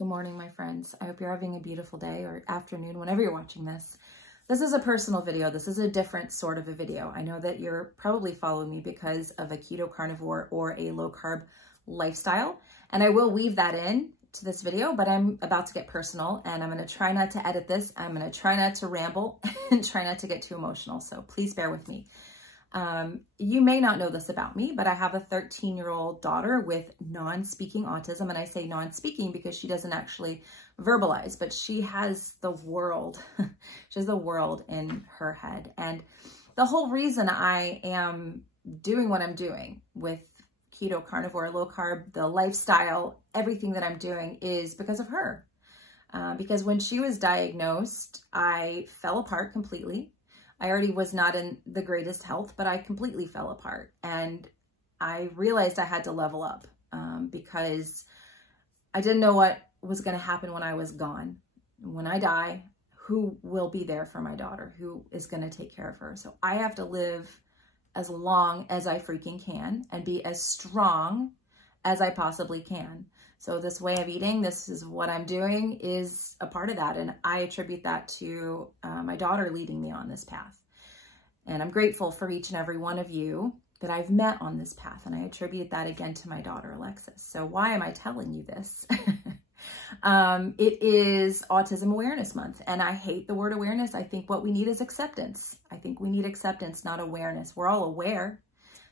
Good morning, my friends. I hope you're having a beautiful day or afternoon, whenever you're watching this. This is a personal video. This is a different sort of a video. I know that you're probably following me because of a keto carnivore or a low carb lifestyle, and I will weave that in to this video, but I'm about to get personal and I'm going to try not to edit this. I'm going to try not to ramble and try not to get too emotional. So please bear with me. You may not know this about me, but I have a 13-year-old daughter with non-speaking autism. And I say non-speaking because she doesn't actually verbalize, but she has the world, she has the world in her head. And the whole reason I am doing what I'm doing with keto, carnivore, low carb, the lifestyle, everything that I'm doing is because of her. Because when she was diagnosed, I fell apart completely. I already was not in the greatest health, but I completely fell apart. And I realized I had to level up because I didn't know what was going to happen when I was gone. When I die, who will be there for my daughter? Who is going to take care of her? So I have to live as long as I freaking can and be as strong as I possibly can. So this way of eating, this is what I'm doing, is a part of that. And I attribute that to my daughter leading me on this path. And I'm grateful for each and every one of you that I've met on this path. And I attribute that again to my daughter, Alexis. So why am I telling you this? It is Autism Awareness Month. And I hate the word awareness. I think what we need is acceptance. I think we need acceptance, not awareness. We're all aware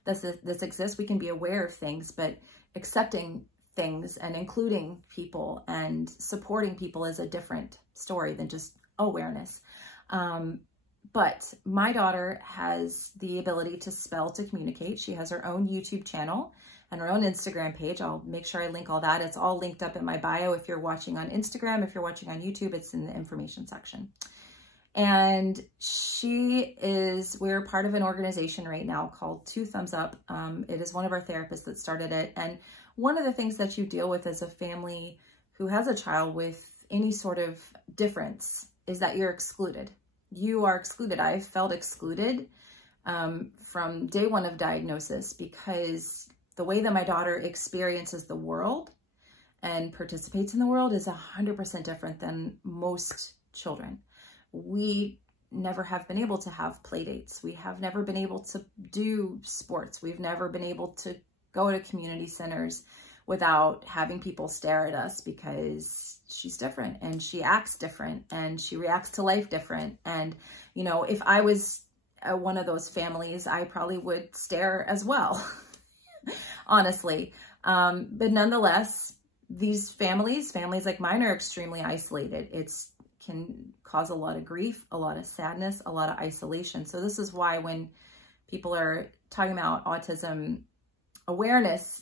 that this exists. We can be aware of things, but accepting things and including people and supporting people is a different story than just awareness. But my daughter has the ability to spell to communicate. She has her own YouTube channel and her own Instagram page. I'll make sure I link all that. It's all linked up in my bio. If you're watching on Instagram, if you're watching on YouTube, it's in the information section. And we're part of an organization right now called Two Thumbs Up. It is one of our therapists that started it. And one of the things that you deal with as a family who has a child with any sort of difference is that you're excluded. You are excluded. I felt excluded from day one of diagnosis because the way that my daughter experiences the world and participates in the world is 100% different than most children. We never have been able to have play dates. We have never been able to do sports. We've never been able to go to community centers without having people stare at us because she's different and she acts different and she reacts to life different. And, you know, if I was one of those families, I probably would stare as well, honestly. But nonetheless, these families like mine are extremely isolated. It's can cause a lot of grief, a lot of sadness, a lot of isolation. So this is why when people are talking about autism awareness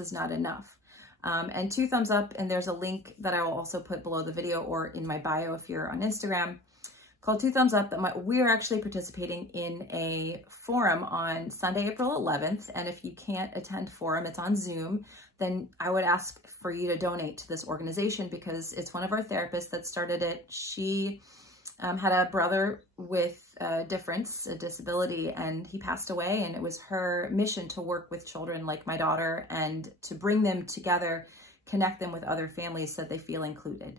is not enough. And Two Thumbs Up, and there's a link that I will also put below the video or in my bio if you're on Instagram, called Two Thumbs Up, that we are actually participating in a forum on Sunday, April 11th. And if you can't attend forum, it's on Zoom, then I would ask for you to donate to this organization because it's one of our therapists that started it. She had a brother with a disability, and he passed away. And it was her mission to work with children like my daughter and to bring them together, connect them with other families so that they feel included.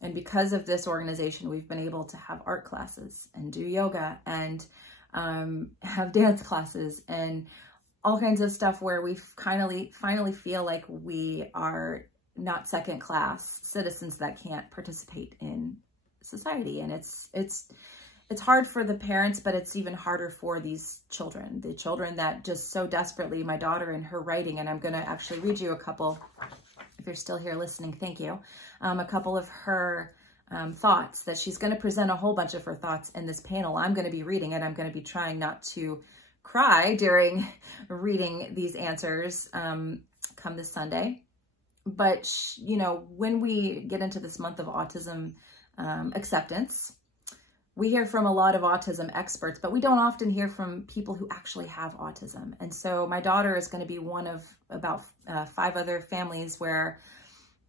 And because of this organization, we've been able to have art classes and do yoga and have dance classes and all kinds of stuff where we finally feel like we are not second class citizens that can't participate in society. And it's hard for the parents, but it's even harder for these children, the children that just so desperately, my daughter in her writing, and I'm going to actually read you a couple, if you're still here listening, thank you, a couple of her thoughts that she's going to present a whole bunch of her thoughts in this panel. I'm going to be reading it. I'm going to be trying not to cry during reading these answers come this Sunday. But, you know, when we get into this month of autism acceptance, we hear from a lot of autism experts, but we don't often hear from people who actually have autism. And so my daughter is going to be one of about 5 other families where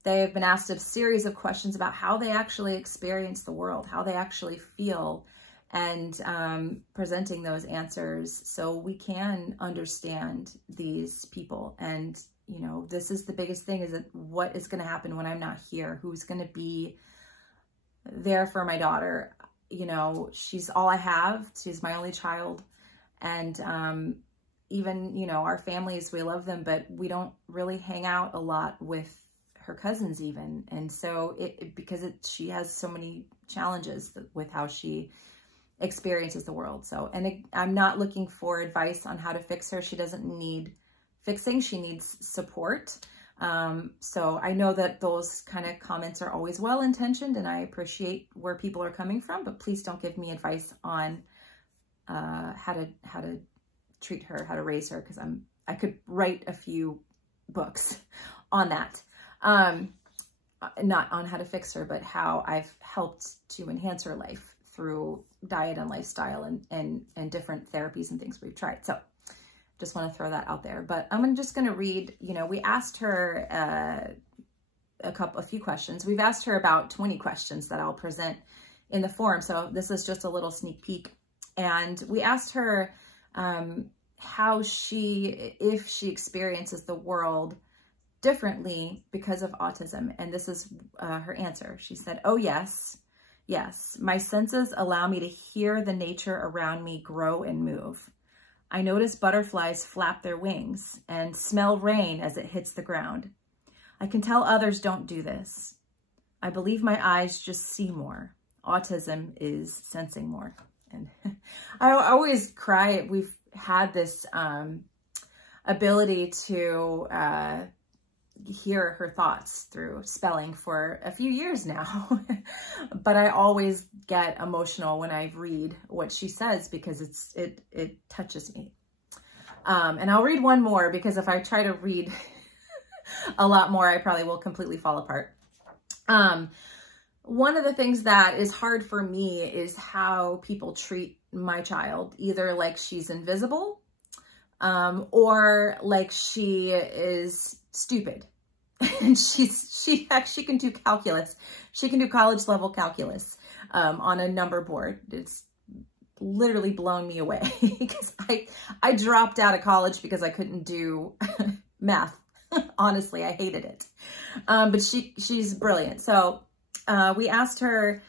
they have been asked a series of questions about how they actually experience the world, how they actually feel, and presenting those answers so we can understand these people. And you know, this is the biggest thing, is that what is going to happen when I'm not here? Who's going to be there for my daughter? You know, she's all I have. She's my only child. And even, you know, our families, we love them, but we don't really hang out a lot with her cousins even. And so because she has so many challenges with how she experiences the world. So, and I'm not looking for advice on how to fix her. She doesn't need fixing. She needs support. So I know that those kind of comments are always well-intentioned, and I appreciate where people are coming from, but please don't give me advice on how to treat her, how to raise her, because I could write a few books on that. Not on how to fix her, but how I've helped to enhance her life through diet and lifestyle and different therapies and things we've tried. So just want to throw that out there. But I'm just going to read, you know, we asked her a few questions. We've asked her about 20 questions that I'll present in the forum. So this is just a little sneak peek. And we asked her how if she experiences the world differently because of autism. And this is her answer. She said, "Oh, yes. Yes, my senses allow me to hear the nature around me grow and move. I notice butterflies flap their wings and smell rain as it hits the ground. I can tell others don't do this. I believe my eyes just see more. Autism is sensing more." And I always cry. We've had this ability to hear her thoughts through spelling for a few years now. But I always get emotional when I read what she says, because it touches me. And I'll read one more, because if I try to read a lot more, I probably will completely fall apart. One of the things that is hard for me is how people treat my child, either like she's invisible, or like she is stupid. And she can do calculus. She can do college level calculus on a number board. It's literally blown me away, because I dropped out of college because I couldn't do math. Honestly, I hated it. But she's brilliant. So we asked her,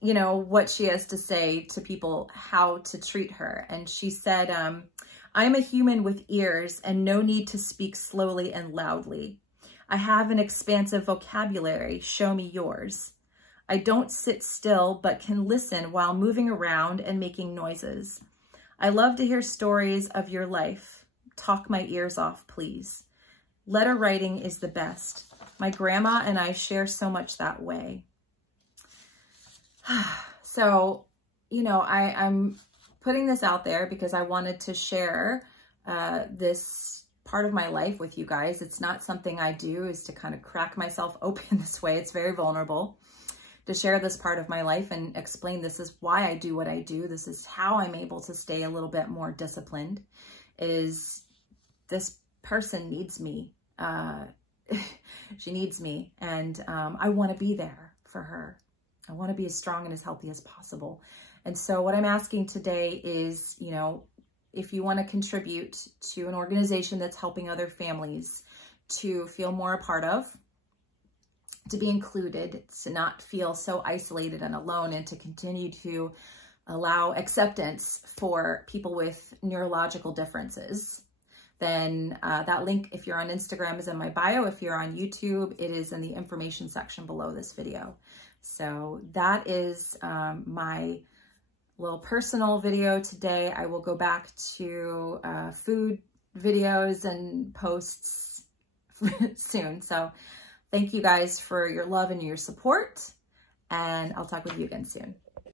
you know, what she has to say to people, how to treat her. And she said, "I'm a human with ears and no need to speak slowly and loudly. I have an expansive vocabulary. Show me yours. I don't sit still, but can listen while moving around and making noises. I love to hear stories of your life. Talk my ears off, please. Letter writing is the best. My grandma and I share so much that way." So, you know, I'm putting this out there because I wanted to share this part of my life with you guys. It's not something I do, is to kind of crack myself open this way. It's very vulnerable to share this part of my life and explain this is why I do what I do. This is how I'm able to stay a little bit more disciplined, is this person needs me. She needs me. And I want to be there for her. I want to be as strong and as healthy as possible. And so what I'm asking today is, you know, if you want to contribute to an organization that's helping other families to feel more a part of, to be included, to not feel so isolated and alone, and to continue to allow acceptance for people with neurological differences, then that link, if you're on Instagram, is in my bio. If you're on YouTube, it is in the information section below this video. So that is my little personal video today. I will go back to food videos and posts soon. So thank you guys for your love and your support, and I'll talk with you again soon.